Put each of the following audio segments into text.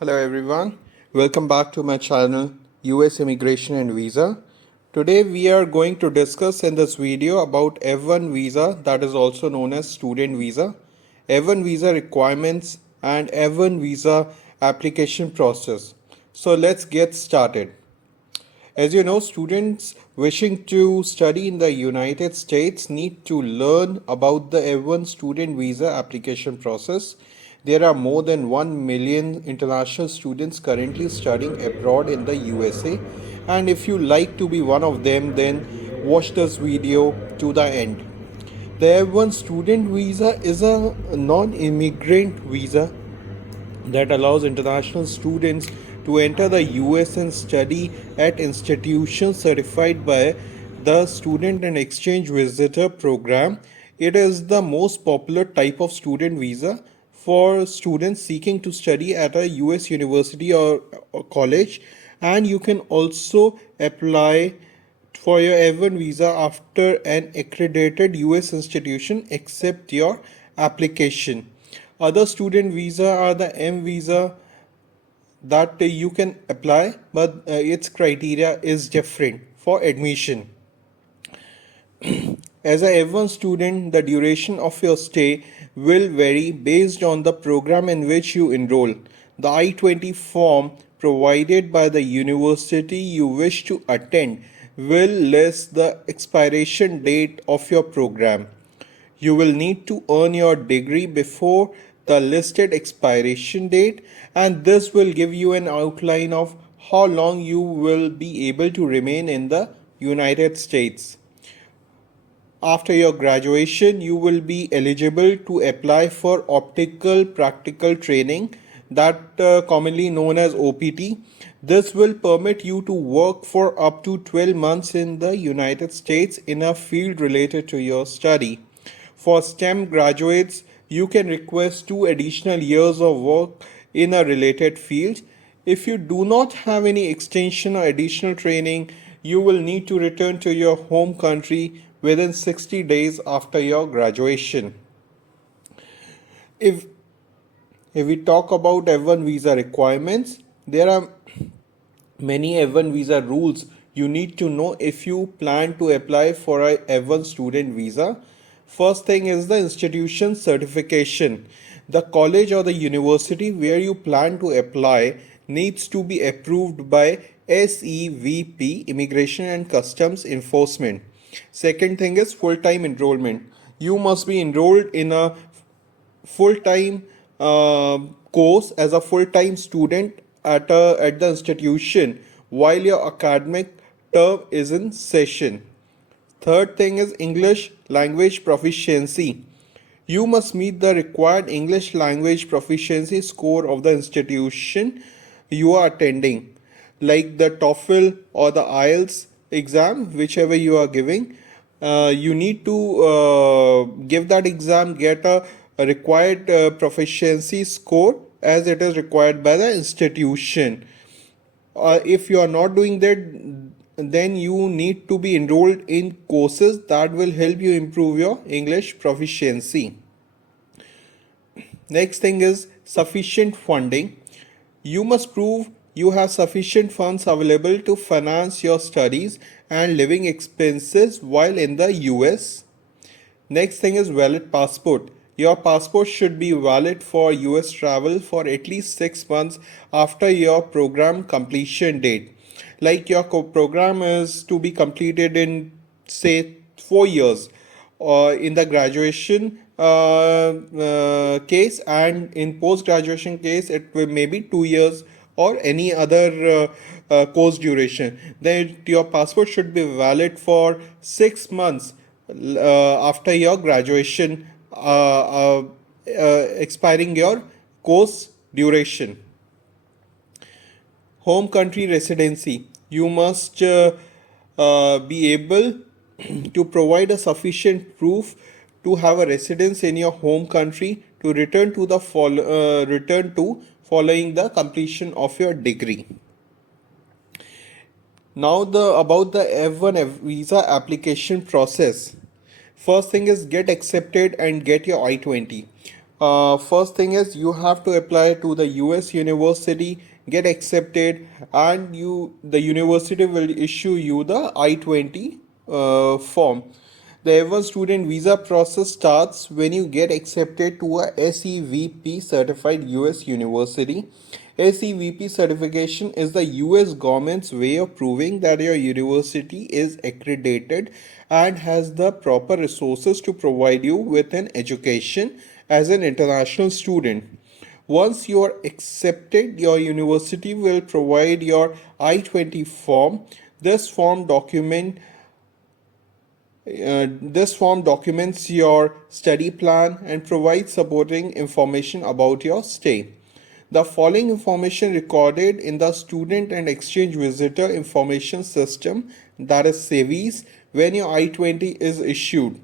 Hello everyone, welcome back to my channel US Immigration and Visa. Today we are going to discuss in this video about F1 visa, that is also known as student visa, F1 visa requirements and F1 visa application process. So let's get started. As you know, students wishing to study in the United States need to learn about the F1 student visa application process. There are more than 1 million international students currently studying abroad in the USA, and if you like to be one of them, then watch this video to the end. The F1 student visa is a non-immigrant visa that allows international students to enter the US and study at institutions certified by the Student and Exchange Visitor Program. It is the most popular type of student visa for students seeking to study at a US university or college, and you can also apply for your F1 visa after an accredited US institution accept your application. Other student visa are the M visa that you can apply, but its criteria is different for admission. As a F1 student, the duration of your stay will vary based on the program in which you enroll. The I-20 form provided by the university you wish to attend will list the expiration date of your program. You will need to earn your degree before the listed expiration date, and this will give you an outline of how long you will be able to remain in the United States. After your graduation, you will be eligible to apply for optical practical training, that commonly known as OPT. This will permit you to work for up to 12 months in the United States in a field related to your study. For STEM graduates, you can request 2 additional years of work in a related field. If you do not have any extension or additional training, you will need to return to your home country within 60 days after your graduation. If we talk about F1 visa requirements, there are many F1 visa rules you need to know if you plan to apply for a F1 student visa. First thing is the institution certification. The college or the university where you plan to apply needs to be approved by SEVP, Immigration and Customs Enforcement. Second thing is full-time enrollment. You must be enrolled in a full-time course as a full-time student at the institution while your academic term is in session. Third thing is English language proficiency. You must meet the required English language proficiency score of the institution you are attending, like the TOEFL or the IELTS exam, whichever you are giving. You need to give that exam, get a required proficiency score as it is required by the institution. If you are not doing that, then you need to be enrolled in courses that will help you improve your English proficiency. Next thing is sufficient funding. You must prove you have sufficient funds available to finance your studies and living expenses while in the US. Next thing is valid passport. Your passport should be valid for US travel for at least 6 months after your program completion date. Like your program is to be completed in say 4 years in the graduation case, and in post graduation case it will maybe 2 years or any other course duration. Then your passport should be valid for 6 months after your graduation, expiring your course duration. Home country residency. You must be able to provide a sufficient proof to have a residence in your home country to return to following the completion of your degree. Now about the F1 visa application process. First thing is get accepted and get your I-20. First thing is you have to apply to the US university, get accepted, and the university will issue you the I-20 form. The F1 student visa process starts when you get accepted to a SEVP certified US university. SEVP certification is the US government's way of proving that your university is accredited and has the proper resources to provide you with an education as an international student. Once you are accepted, your university will provide your I-20 form. This form document this form documents your study plan and provides supporting information about your stay. The following information recorded in the Student and Exchange Visitor Information System, that is SEVIS, when your I-20 is issued.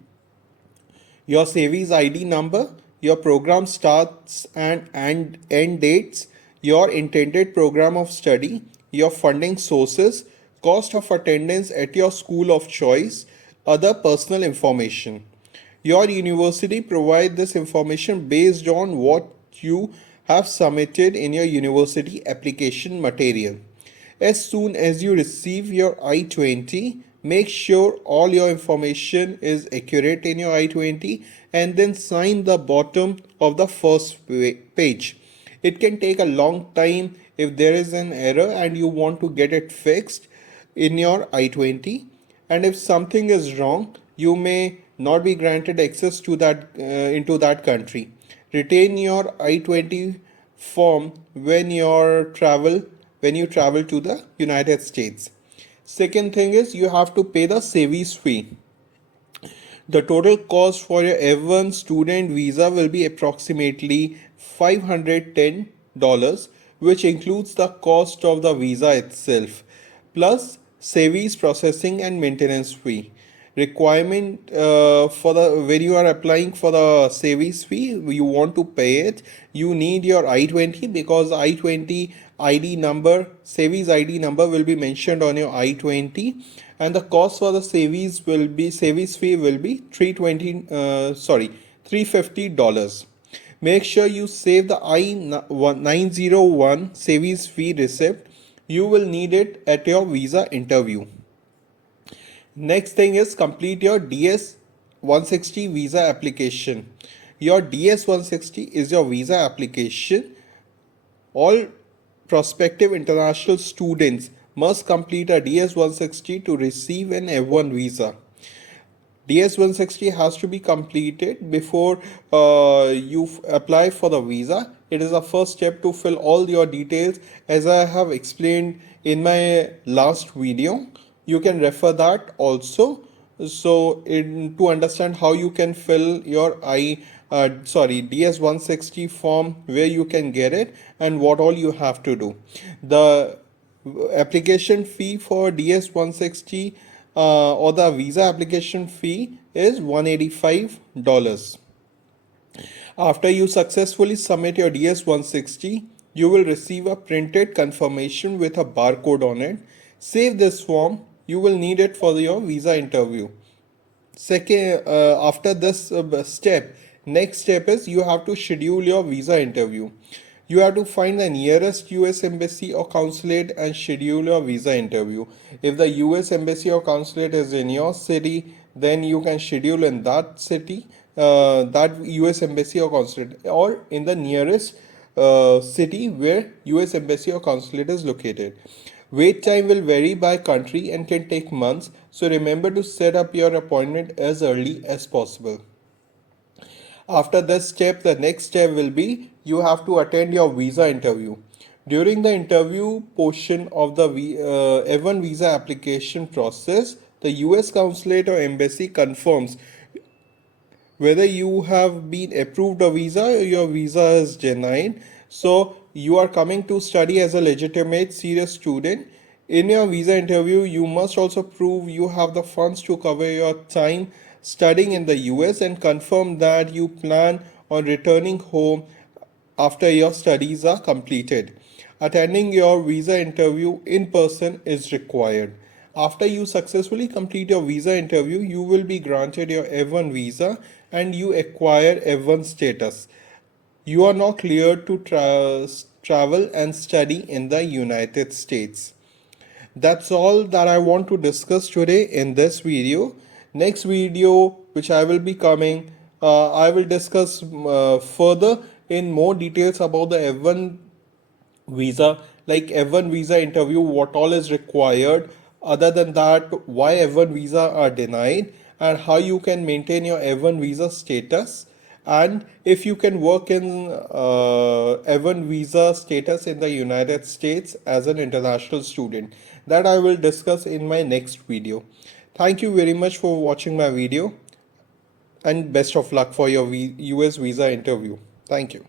Your SEVIS ID number, your program starts and end dates, your intended program of study, your funding sources, cost of attendance at your school of choice, other personal information. Your university provides this information based on what you have submitted in your university application material. As soon as you receive your I-20, make sure all your information is accurate in your I-20 and then sign the bottom of the first page. It can take a long time if there is an error and you want to get it fixed in your I-20, and if something is wrong, you may not be granted access to that into that country. Retain your I-20 form when you travel to the United States. Second thing is you have to pay the SEVIS fee. The total cost for your F1 student visa will be approximately $510, which includes the cost of the visa itself, plus SEVIS processing and maintenance fee. Requirement for the when you are applying for the SEVIS fee, you want to pay it. You need your I-20 because I-20 ID number, SEVIS ID number will be mentioned on your I-20, and the cost for the SEVIS fee will be $350. Make sure you save the I-901 SEVIS fee receipt. You will need it at your visa interview. Next thing is complete your DS 160 visa application. Your DS 160 is your visa application. All prospective international students must complete a DS 160 to receive an F1 visa. DS 160 has to be completed before you apply for the visa. It is a first step to fill all your details as I have explained in my last video. You can refer that also. So to understand how you can fill your DS 160 form, where you can get it and what all you have to do. The application fee for DS 160 or the visa application fee is $185. After you successfully submit your DS 160, you will receive a printed confirmation with a barcode on it. Save this form. You will need it for your visa interview. Second, after this next step is you have to schedule your visa interview. You have to find the nearest US embassy or consulate and schedule your visa interview. If the US embassy or consulate is in your city, then you can schedule in that city, that US embassy or consulate, or in the nearest city where US embassy or consulate is located. Wait time will vary by country and can take months, so remember to set up your appointment as early as possible. After this step, the next step will be you have to attend your visa interview. During the interview portion of the F1 visa application process, the US consulate or embassy confirms whether you have been approved a visa or your visa is denied. So you are coming to study as a legitimate serious student. In your visa interview, you must also prove you have the funds to cover your time studying in the US and confirm that you plan on returning home after your studies are completed. Attending your visa interview in person is required. After you successfully complete your visa interview, you will be granted your F1 visa and you acquire F1 status. You are now cleared to travel and study in the United States. That's all that I want to discuss today in this video. Next video, which I will be coming, I will discuss further in more details about the F1 visa, like F1 visa interview, what all is required. Other than that, why F1 visa are denied, and how you can maintain your F1 visa status, and if you can work in F1 visa status in the United States as an international student. That I will discuss in my next video. Thank you very much for watching my video, and best of luck for your US visa interview. Thank you.